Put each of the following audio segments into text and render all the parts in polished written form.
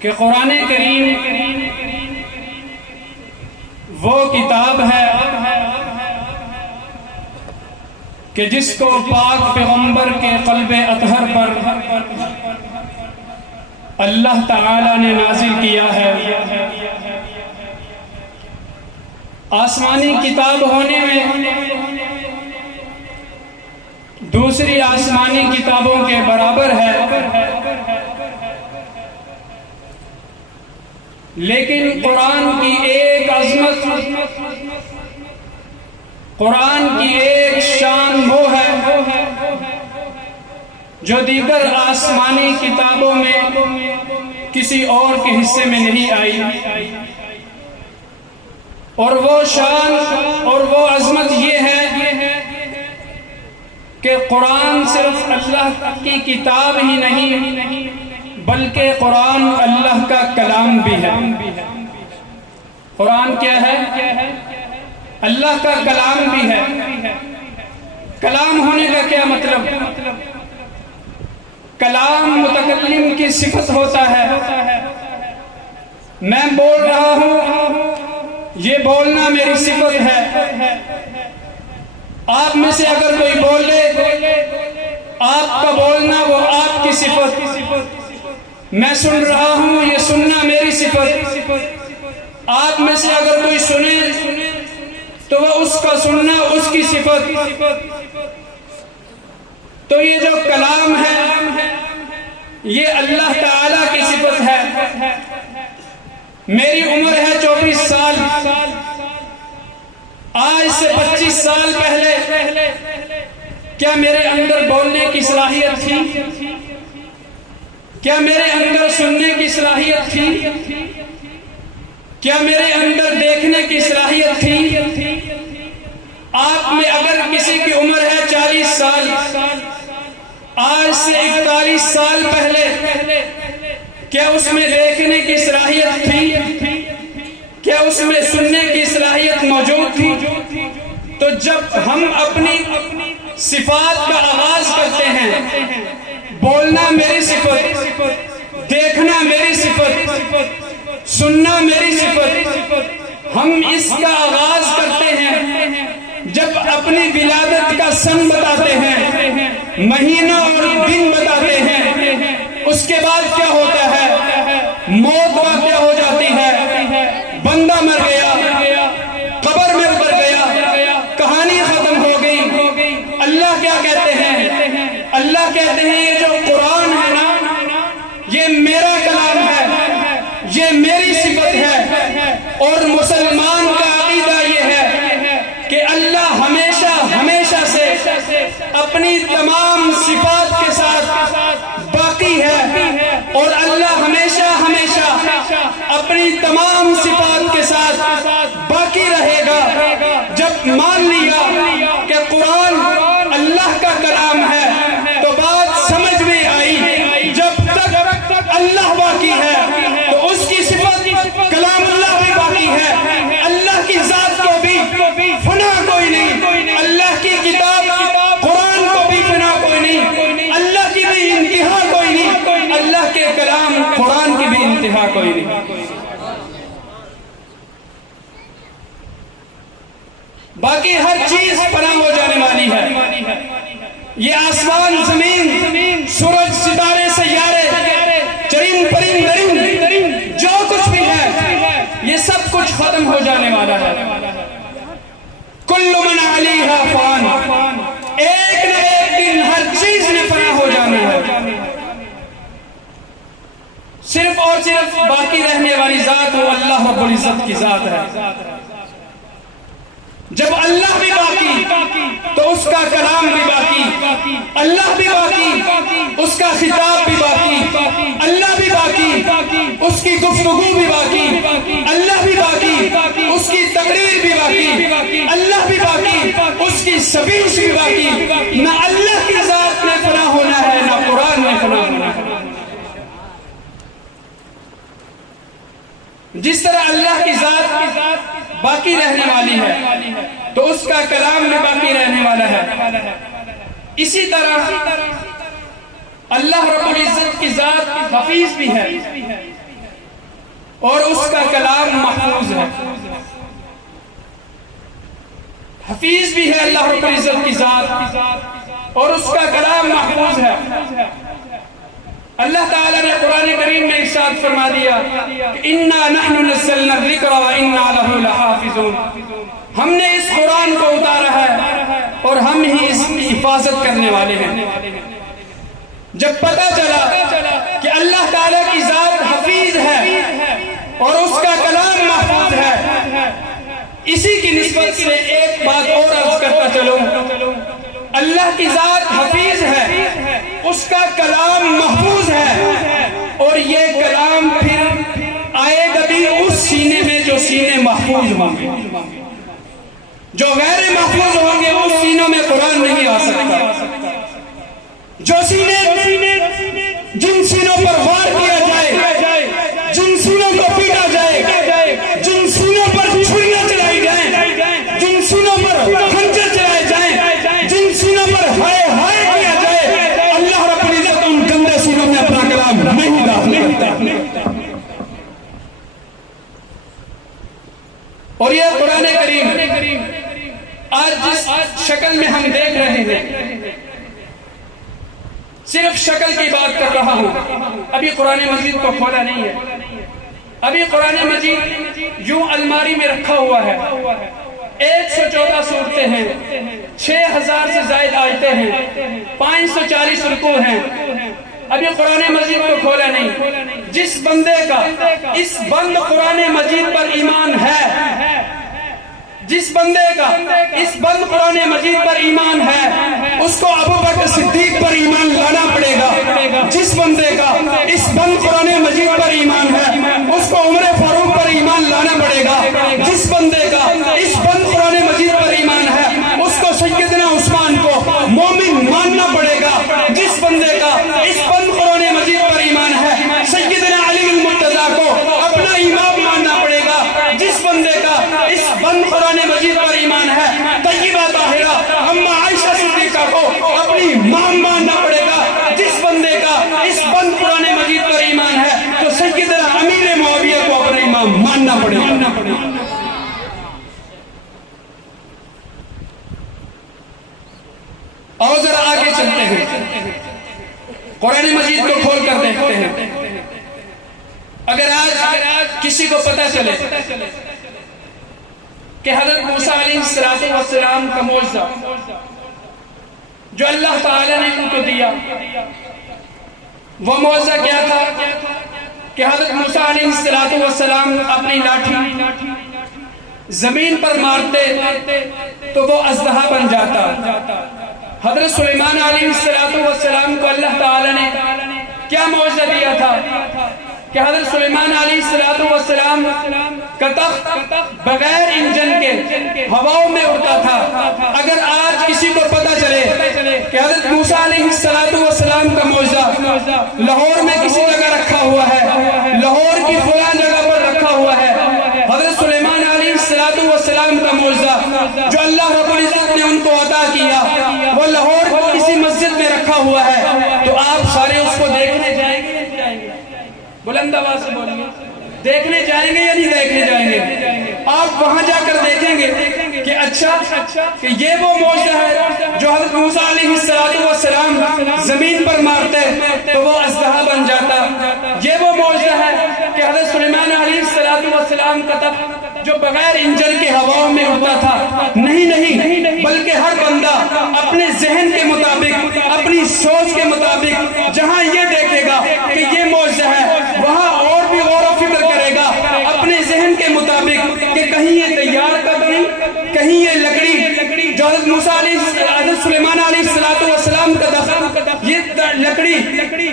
کہ قرآن کریم وہ کتاب ہے کہ جس کو پاک پیغمبر کے قلب اطہر پر اللہ تعالی نے نازل کیا ہے۔ آسمانی کتاب ہونے میں دوسری آسمانی کتابوں کے برابر ہے، لیکن قرآن کی ایک عظمت، قرآن کی ایک شان وہ ہے جو دیگر آسمانی کتابوں میں کسی اور کے حصے میں نہیں آئی، اور وہ شان اور وہ عظمت یہ ہے کہ قرآن صرف اللہ کی کتاب ہی نہیں بلکہ قرآن اللہ کا کلام بھی ہے۔ قرآن کیا ہے؟ اللہ کا کلام بھی ہے۔ کلام ہونے کا کیا مطلب؟ کلام متکلم کی صفت ہوتا ہے۔ میں بول رہا ہوں، یہ بولنا میری صفت ہے۔ آپ میں سے اگر کوئی بولے، آپ کا بولنا وہ آپ کی صفت۔ میں سن رہا ہوں، یہ سننا میری صفت۔ آپ میں سے اگر کوئی سنے تو وہ اس کا سننا اس کی صفت۔ تو یہ جو کلام ہے یہ اللہ تعالیٰ کی صفت ہے۔ میری عمر ہے 24 سال۔ آج سے 25 سال پہلے کیا میرے اندر بولنے کی صلاحیت تھی؟ کیا میرے اندر سننے کی صلاحیت تھی؟ کیا میرے اندر دیکھنے کی صلاحیت تھی؟ آپ میں اگر کسی کی عمر ہے 40 سال، آج سے 41 سال پہلے کیا اس میں دیکھنے کی صلاحیت تھی؟ کیا اس میں سننے کی صلاحیت موجود تھی؟ تو جب ہم اپنی صفات کا آغاز کرتے ہیں، بولنا میری صفت، دیکھنا میری صفت، سننا میری صفت، ہم اس کا آغاز کرتے ہیں جب اپنی ولادت کا سن بتاتے ہیں، مہینہ اور دن بتاتے ہیں، اس کے بعد کیا ہوتا ہے؟ موت واقع ہو جاتی ہے، بندہ مر گیا، قبر میں اتر گیا، کہانی ختم ہو گئی۔ اللہ کیا کہتے ہیں؟ اللہ کہتے ہیں یہ جو قرآن ہے نا، یہ میرا کلام ہے، یہ میری صفت ہے۔ اور مسلمان کا عقیدہ یہ ہے کہ اللہ ہمیشہ ہمیشہ سے اپنی تمام صفات کے ساتھ باقی ہے، اور اللہ ہمیشہ ہمیشہ اپنی تمام صفات کے ساتھ باقی رہے گا۔ جب مان لیا کہ قرآن اللہ کا کلام ہے تو بات سمجھ میں آئی، جب تک اللہ باقی ہے تو اس کی صفت کلام اللہ بھی باقی ہے۔ اللہ کی ذات کو بھی فنا کوئی نہیں، اللہ کی کتاب قرآن کو بھی فنا کوئی نہیں، اللہ کی بھی انتہا کوئی نہیں، اللہ کے کلام قرآن کی بھی انتہا کوئی نہیں۔ باقی ہر چیز فنا ہو جانے والی ہے۔ یہ آسمان، زمین، سورج، ستارے، سیارے، چرند پرند درند، جو کچھ بھی ہے یہ سب کچھ ختم ہو جانے والا ہے۔ کل من علیہا فان، ایک نہ ایک دن ہر چیز نے فنا ہو جانا ہے۔ صرف اور صرف باقی رہنے والی ذات وہ اللہ رب العزت کی ذات ہے۔ جب اللہ بھی باقی تو اس کا کلام بھی باقی، اللہ بھی باقی اس کا خطاب بھی باقی، اللہ بھی باقی اس کی گفتگو بھی باقی، اللہ بھی باقی اس کی تقریر بھی باقی، اللہ بھی باقی اس کی سبیش بھی باقی۔ نہ اللہ کی ذات میں فنا ہونا ہے، نہ قرآن میں فنا ہونا ہے۔ جس طرح اللہ کی ذات باقی رہنے والی ہے تو اس کا کلام بھی باقی رہنے والا ہے، اسی طرح اللہ رب العزت کی ذات حفیظ بھی ہے۔ اور اس کا کلام محفوظ ہے. حفیظ بھی ہے اللہ رب العزت کی ذات اور اس کا کلام محفوظ ہے. اللہ تعالیٰ نے قرآن کریم میں ارشاد فرما دیا کہ اِنَّا نَحْنُ نَزَّلْنَا الذِّكْرَ وَإِنَّا لَهُ لَحَافِظُونَ. ہم نے اس قرآن کو اتارا ہے اور ہم ہی اس کی حفاظت کرنے والے ہیں. جب پتہ چلا کہ اللہ تعالیٰ کی ذات حفیظ ہے اور اس کا کلام محفوظ ہے، اسی کی نسبت سے ایک بات اور عرض کرتا چلوں. اللہ کی ذات حفیظ ہے، اس کا کلام محفوظ ہے، اور یہ کلام پھر آئے گا بھی اس سینے میں جو سینے محفوظ ہوں گے. جو غیر محفوظ ہوں گے اس سینوں میں قرآن نہیں آ سکتا. جو سینے جن سینوں پر وار کیا جائے، جن سینوں کو پیٹا جائے، جن سینوں پر چھریاں چلائی جائیں، جن سینوں پر خنجر چلائے جائیں، جن سینوں پر ہائے ہائے کیا جائے، اللہ رب العزت ان گندے سینوں میں اپنا کلام نہیں داخل کرتا. اور یہ قرآن کریم آج جس شکل میں ہم دیکھ رہے ہیں، صرف شکل کی بات کر رہا ہوں. ابھی قرآن مجید کو کھولا نہیں ہے. ابھی قرآن مجید یوں الماری میں رکھا ہوا ہے. 114 سورتیں ہیں، 6000 سے زائد آیتیں ہیں، 540 رکوع ہیں. ابھی قرآن مجید کو کھولا نہیں. جس بندے کا اس بند قرآن مجید پر ایمان ہے، جس بندے کا اس بند قرآن مجید پر ایمان ہے، اس کو ابو بکر صدیق پر ایمان لانا پڑے گا. جس بندے کا اس بند قرآن مجید پر ایمان ہے، اس کو عمر فاروق پر ایمان لانا پڑے گا. جس بندے کا اس بند قرآن مجید پر ایمان ہے، اس کو سیدنا عثمان کو مومن ماننا پڑے گا. جس بندے کا اس بند قرآن مجید پر ایمان ہے، سیدنا علی المرتضیٰ کو اپنا امام ماننا پڑے گا. جس بندے کا اس بند قرآن مجید پر ایمان ہے، طیبہ طاہرہ اما عائشہ صدیقہ کو اپنی ماں ماننا پڑے گا. جس بندے کا اس بند قرآن مجید پر ایمان ہے تو سیدنا امیر معاویہ کو اپنا امام ماننا پڑے گا. اور ذرا آگے چلتے ہیں، قرآن مجید کو کھول کر دیکھتے ہیں. اگر آج کسی کو پتہ چلے کہ حضرت موسیٰ علیہ السلام کا معجزہ جو اللہ تعالیٰ نے ان کو دیا، وہ معجزہ کیا تھا کہ حضرت موسیٰ علیہ السلام اپنی لاٹھی زمین پر مارتے تو وہ اژدہا بن جاتا. حضرت سلیمان علیہ السلام کو اللہ تعالیٰ نے کیا معجزہ دیا تھا کہ حضرت سلیمان علیہ السلام کا تخت بغیر انجن کے ہواؤں میں اڑتا تھا. اگر آج کسی کو پتہ چلے کہ حضرت موسیٰ علیہ السلام کا معجزہ لاہور میں کسی جگہ رکھا ہوا ہے، لاہور کی فلاں جگہ پر رکھا ہوا ہے، حضرت سلیمان علیہ السلام کا معجزہ جو اللہ رب العزت نے ان کو عطا کیا وہ لاہور کی کسی مسجد میں رکھا ہوا ہے، تو آپ سارے اس کو دیکھنے جائیں گے؟ بلند آواز سے بولیے، دیکھنے جائیں گے یا نہیں دیکھنے جائیں گے؟ آپ وہاں جا کر دیکھیں گے کہ اچھا کہ یہ وہ معجزہ ہے جو حضرت موسیٰ علیہ السلام زمین پر مارتے تو وہ اژدہا بن جاتا. یہ وہ معجزہ ہے کہ حضرت سلیمان علیہ السلام کا تخت جو بغیر انجن کے ہواؤں میں اڑتا تھا. نہیں، بلکہ ہر بندہ اپنے ذہن کے مطابق، اپنی سوچ کے مطابق جہاں یہ دیکھے گا کہ یہ معجزہ ہے، وہاں اور بھی غور و فکر کرے گا اپنے ذہن کے مطابق کہ کہیں یہ تیار کب نہیں، کہیں یہ لکڑی جو حضرت موسیٰ حضرت سلیمان علیہ السلام کا تخت، یہ لکڑی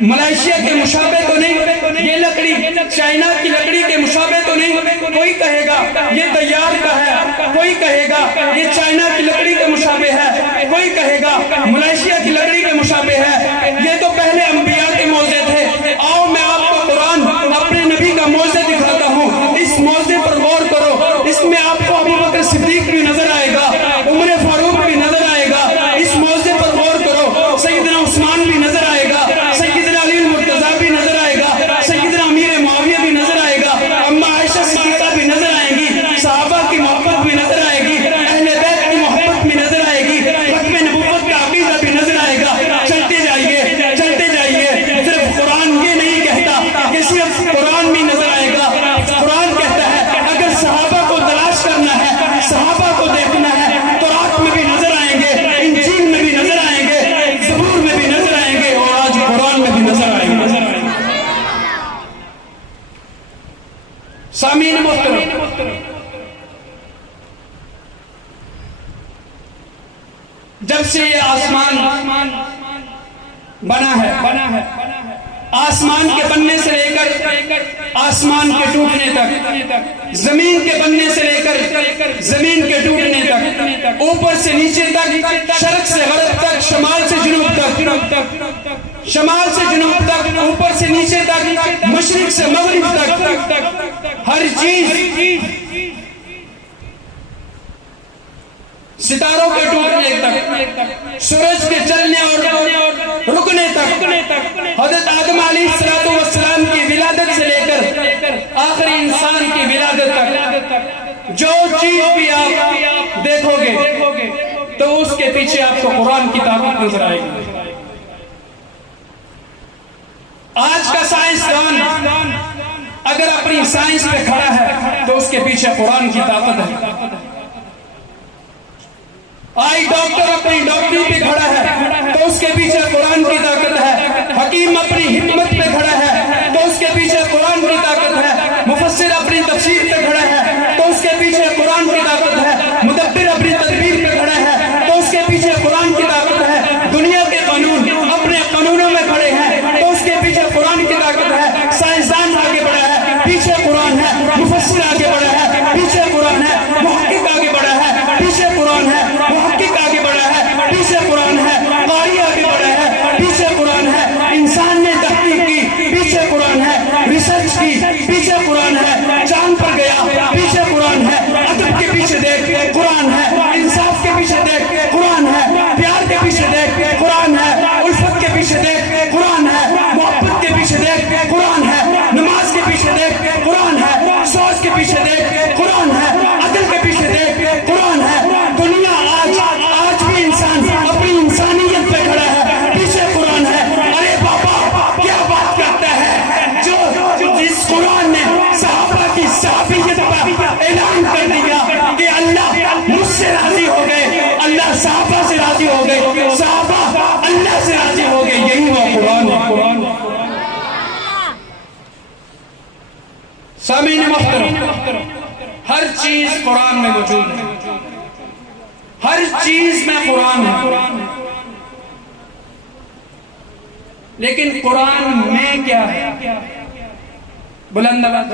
ملائیشیا کے مشابہ تو نہیں، یہ لکڑی چائنا کی لکڑی کے مشابہ تو نہیں. کوئی کہے گا یہ تیار کا ہے، کوئی کہے گا یہ چائنا کی لکڑی کے مشابہ ہے، کوئی کہے گا ملائیشیا کی لکڑی کے مشابہ ہے. یہ تو پہلے انبیاء کے معجزے تھے. آؤ میں آپ کو قرآن اپنے نبی کا معجزہ دکھاتا ہوں. اس معجزے پر غور کرو. اس میں آپ کو ابو بکر صدیق بھی نظر آئے گا، عمر فاروق بھی نظر آئے گا. اس معجزے پر غور کرو، سیدنا عثمان بھی نظر آئے گا، سیدنا علی المرتضیٰ بھی نظر آئے گا، سیدنا امیر معاویہ بھی نظر آئے گا، سامعین محترم، جب سے یہ آسمان بنا ہے، آسمان کے بننے سے لے کر آسمان کے ٹوٹنے تک، زمین کے بننے سے لے کر زمین کے ٹوٹنے تک، اوپر سے نیچے تک، شرق سے غرب تک، شمال سے جنوب تک، شمال سے جنوب تک، اوپر سے نیچے تک، مشرق سے مغرب تک، ہر چیز، ستاروں کے ٹوٹنے تک، سورج کے چلنے اور رکنے تک، حضرت آدم علیہ السلام کی ولادت سے لے کر آخری انسان کی ولادت تک، جو چیز بھی آپ دیکھو گے تو اس کے پیچھے آپ کو قرآن کی طاقت نظر آئے گی۔ آج کا سائنسدان اگر اپنی سائنس پہ کھڑا ہے تو اس کے پیچھے قرآن کی طاقت ہے۔ آئی ڈاکٹر اپنی ڈاکٹری پہ کھڑا ہے تو اس کے پیچھے قرآن کی طاقت ہے۔ حکیم اپنی حکمت پہ کھڑا ہے تو اس کے پیچھے قرآن کی طاقت ہے۔ مفسر اپنی تفسیر پہ کھڑا ہے تو اس کے پیچھے قرآن کی طاقت ہے۔ مدبر اپنی تدبیر پہ کھڑا ہے تو اس کے پیچھے قرآن کی طاقت ہے۔ دنیا کے قانون اپنے قانونوں میں کھڑے ہیں تو اس کے پیچھے قرآن کی طاقت ہے۔ سائنسدان آگے بڑھا ہے، پیچھے قرآن ہے۔ مفسر آگے بڑھا ہے، پیچھے قرآن ہے۔ محقق آگے بڑھا ہے، پیچھے قرآن ہے۔ محقق آگے بڑھا ہے، پیچھے قرآن ہے۔ قاری آگے بڑھا ہے، پیچھے قرآن ہے۔ انسان نے تحقیق کی، پیچھے قرآن ہے۔ ریسرچ کی، پیچھے قرآن ہے۔ چاند پر گیا، پیچھے قرآن ہے۔ ادب کے پیچھے دیکھ، قرآن ہے۔ انصاف کے پیچھے دیکھ، قرآن ہے۔ پیار کے پیچھے دیکھ، قرآن ہے۔ الفت کے پیچھے دیکھ، قرآن ہے۔ محبت کے پیچھے دیکھ، قرآن ہے۔ نماز کے پیچھے دیکھ، قرآن ہے۔ سوچ کے پیچھے دیکھ، قرآن ہے۔ عدل کے پیچھے دیکھ، قرآن ہے۔ دنیا آج بھی انسان اپنی انسانیت پہ کھڑا ہے، پیچھے قرآن ہے۔ ارے بابا کیا بات کرتا ہے جو جس قرآن نے صحابہ کی صحابیت کا اعلان کر دیا کہ اللہ مجھ سے راضی ہو گئے، اللہ صحابہ سے راضی ہو گئے، صحابہ اللہ سے راضی ہو گئے، یہی وہ قرآن ہے۔ سامعین محترم، ہر چیز قرآن میں موجود ہے، ہر چیز میں قرآن ہے، لیکن قرآن میں کیا ہے؟ بلند آواز،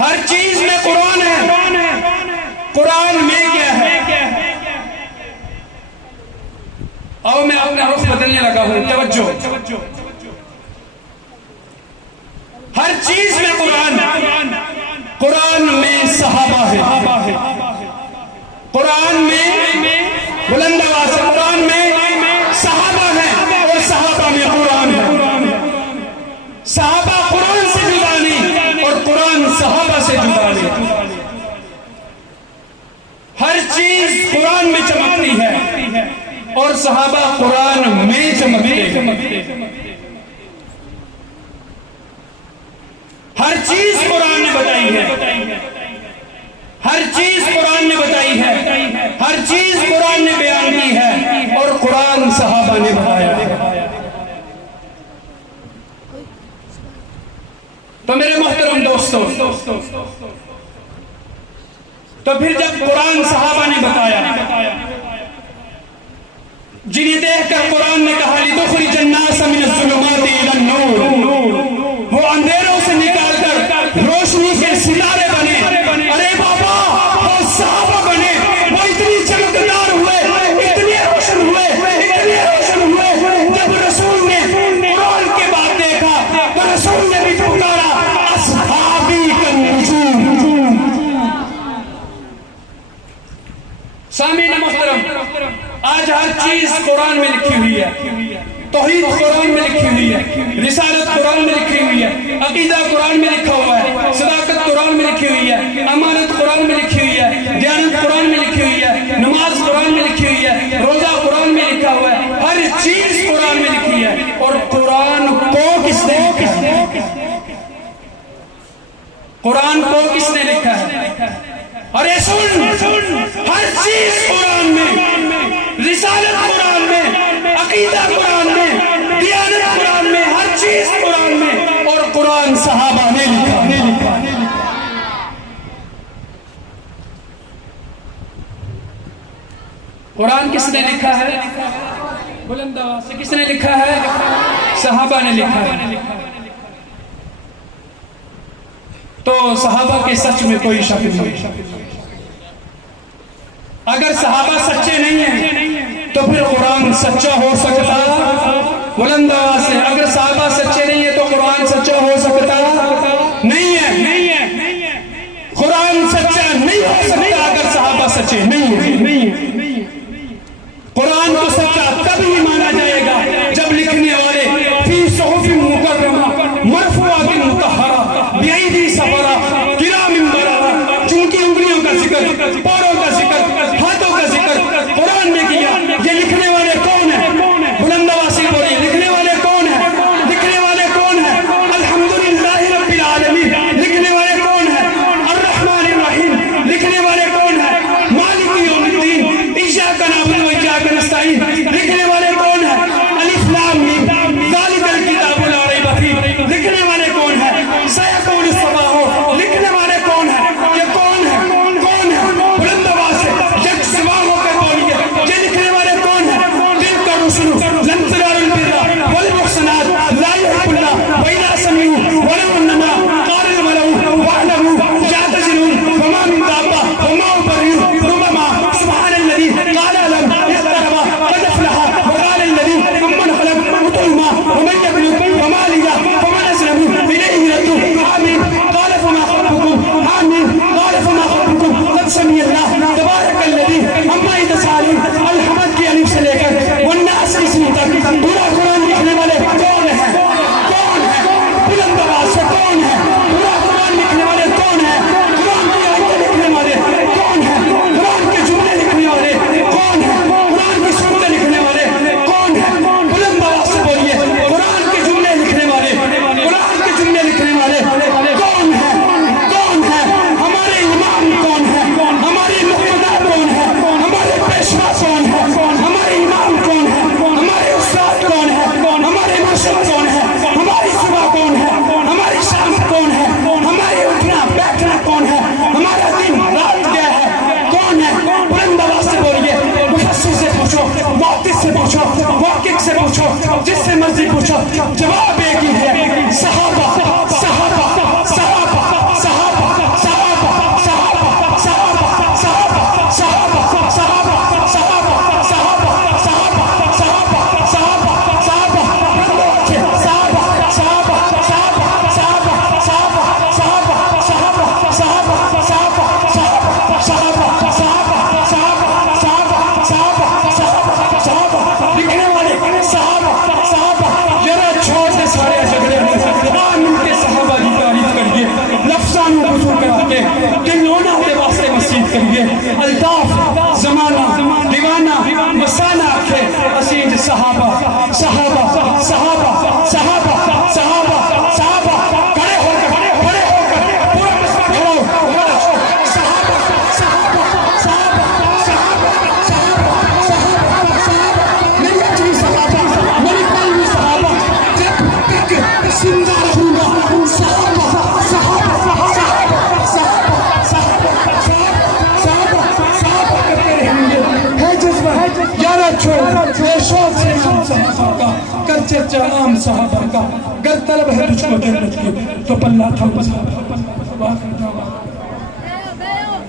ہر چیز میں قرآن ہے، قرآن میں کیا ہے؟ آؤ میں اپنا رخ بدلنے لگا ہوں، توجہ۔ ہر چیز میں قرآن ہے، قرآن میں صحابہ ہے، قرآن میں بلند آواز، قرآن میں صحابہ ہے اور صحابہ میں قرآن ہے۔ صحابہ قرآن سے جدا نہیں اور قرآن صحابہ سے جدا نہیں۔ ہر چیز قرآن میں چمکتی ہے اور صحابہ قرآن میں چمکتے ہیں۔ ہر چیز قرآن نے بتائی ہے، ہر چیز قرآن نے بتائی ہے، ہر چیز قرآن نے بیان کی ہے اور قرآن صحابہ نے بتایا ہے۔ تو میرے محترم دوستو، تو پھر جب قرآن صحابہ نے بتایا، جنہیں دیکھ کر قرآن نے کہا لِتُخْرِجَ النَّاسَ مِنَ الظُّلُمَاتِ إِلَى النُّورِ، وہ اندھیروں سے نکال کر روشنی کے ستارے بنے۔ ارے بابا وہ صحابہ بنے، وہ اتنی چمکدار ہوئے، اتنے روشن ہوئے، اتنے روشن ہوئے، جب رسول نے قرآن کے بعد دیکھا تو رسول نے بھی پکارا اصحابی کالنجوم۔ سامعین محترم، آج ہر چیز قرآن میں لکھی ہوئی ہے، توحید قرآن میں لکھی ہوئی ہے، رسالت قرآن میں لکھی ہوئی ہے، عقیدہ قرآن میں لکھا ہوا ہے، صداقت قرآن میں لکھی ہوئی ہے، امانت قرآن میں لکھی ہوئی ہے، دیانت قرآن میں لکھی ہوئی ہے، نماز قرآن میں لکھی ہوئی ہے، روزہ قرآن میں لکھا ہوا ہے، ہر چیز قرآن میں لکھی ہے۔ اور قرآن کو کس نے لکھا ہے؟ قرآن کو کس نے لکھا ہے؟ ارے سن، ہر چیز قرآن میں، رسالت قرآن میں، عقیدہ قرآن میں، دیانت قرآن میں، ہر چیز قرآن میں۔ صحابہ نے لکھا. قرآن کس نے لکھا ہے؟ بلند آواز سے کس نے لکھا ہے؟ صحابہ نے لکھا ہے. تو صحابہ کے سچ میں کوئی شک نہیں. اگر صحابہ سچے نہیں ہیں تو پھر قرآن سچا ہو سکتا؟ بلند آواز سے اگر صحابہ سچے نہیں ہیں تو قرآن سچا ہو سکتا نہیں ہے. قرآن سچا نہیں ہو سکتا اگر صحابہ سچے نہیں ہیں. قرآن کو سچا تب ہی مانا جائے گا جب لکھنے والے فی صحف مکرمہ مرفوعۃ مطہرہ بأیدی سفرہ کرام بررہ، جن کی انگلیوں کا ذکر، پاؤں کا ذکر، ہاتھوں کا ذکر قرآن نے کیا. یہ لکھنے والے کون ہیں؟ بلند آواز سے بولیے، لکھنے والے کون ہیں؟ لکھنے والے کون ہیں؟ الحمدللہ رب العالمین. لکھنے والے کون ہیں؟ الرحمن الرحیم. لکھنے والے کون ہیں؟ مالک یوم الدین. ایاک نعبد و ایاک نستعین. لکھنے والے کون ہیں؟ الف لام میم ذالک الکتاب لا ریب فیہ. لکھنے والے کون ہیں؟ سیکون الصباح. لکھنے والے کون ہیں؟ یہ کون ہیں؟ کون ہیں؟ بلند آواز سے یک سوا ہو کر بولیے، یہ لکھنے والے کون ہیں؟ تلک الرسل لن تنالوا البر والمحسنات لا يحب الله وإذا سمعوا ولو أننا قال الملأ واعلموا يعتذرون وما من دابة وما أبرئ ربما سبحان الذي قال لم اقترب قد أفلح وقال الذي أمن خلق وطلما ومن يبلغ وما لله فمن أسلم إليه ردوا. آمين. قال فما خطبكم؟ آمين. قال فما خطبكم؟ قد سمع الله تبارك الذي أما يتساءلون. الحمد کی الف سے لے کر والناس کی سن تک پورا قرآن لکھنے والے کون ہیں؟ کون ہیں؟ بلند آواز سے کون ہیں؟ پورا قرآن لکھنے والے کون ہیں؟ قرآن کی آیتیں لکھنے والے کون ہیں؟ قرآن کے جملے لکھنے والے کون ہیں؟ قرآن کی سورتیں لکھنے والے کون ہیں؟ بلند آواز سے بولیے، قرآن کے جملے لکھنے والے، قرآن کے جملے لکھنے والے کون ہیں؟ کون ہیں؟ ہمارے امام کون ہیں؟ ہمارے مقتدا کون ہیں؟ ہمارے پیشوا کون ہیں؟ ہمارے امام کون ہیں؟ ہمارے استاد کون ہیں؟ ہمارے مرشد کون ہیں؟ ہماری صبح کون ہے؟ ہماری شام کون ہے؟ ہمارے اٹھنا بیٹھنا کون ہے؟ ہمارا دن رات کیا ہے؟ کون ہے؟ بلند آواز سے بولیے. مفسر سے پوچھو، محدث سے پوچھو، محقق سے پوچھو، جس سے مرضی پوچھو، جواب ایک ہی ہے: صحابہ صحابہ صحابہ صحابہ صحابہ صحابہ صحابہ صحابہ صحابہ صحابہ صحابہ صحابہ صحابہ صحابہ صحابہ الطاف زمانہ دیوانہ مسانہ آکھے اسید صحابہ صحابہ صحابہ صحابہ صحابہ صحابہ. کھڑے ہو کر کھڑے ہو کر پورا مسئلہ کھڑا ہو. صحابہ صحابہ صحابہ صحابہ صحابہ صحابہ صحابہ میری اجلی صحابہ میری قلبی صحابہ جب تک زندہ رہوں گا. صحابہ صحابہ صحابہ صحابہ صحابہ صحابہ کرتے رہیں گے. ہے جذبہ یارہ چھوڑ بے شوق سے نام صحابہ کا کر چرچا عام صحابہ کا. گر طلب ہے تجھ کو جنت کی تو پلہ تھم صحابہ.